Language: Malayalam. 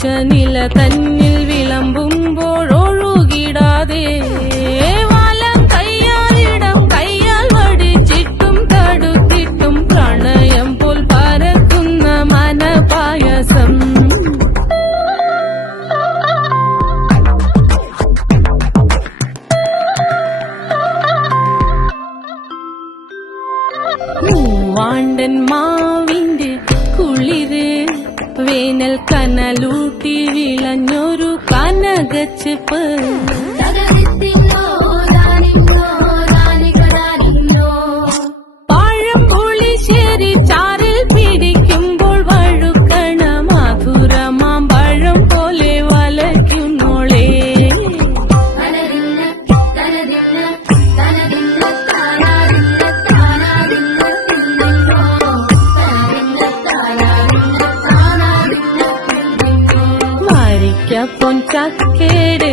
ഉഷനില തന്നിൽ വിളമ്പുമ്പോഴൊഴുകിടാതെ വലം കയ്യാലിടം കയ്യാൽ വടിച്ചിട്ടും തടുത്തിട്ടും പ്രണയം പോൽ പരക്കുന്ന മനപായസം മൂവാണ്ടൻ മാവിന്റെ കുളിര് വേനൽ കനലൂട്ടി വിളഞ്ഞൊരു കനകച്ചെപ്പ് പഴം പുളിശ്ശേരി ചാറിൽ പിടിക്കുമ്പോൾ വഴുക്കണ മധുരമാം പഴം പോലെ വലയ്ക്കുന്നോളേ പൊൻചക്കേടെ